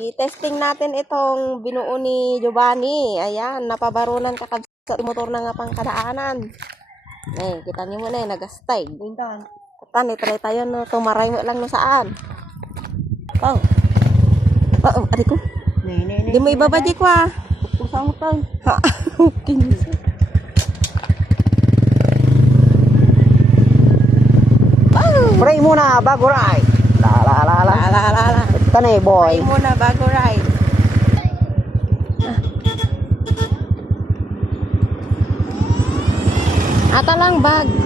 I-testing natin itong binuo ni Giovanni. Ayan, napabarunan kakab sa motor na nga pang kadaanan. Eh, kita niyo muna nagastay. Bintan. Katan, itry tayo no, tumaray mo lang no saan. Oh. Oo, ari ko. Di mo ibabadi ko ah. Kusang utang. Ha, okay. Pray muna bago ride. La. Tanay boy. Pray muna bago ride. Ata lang bag.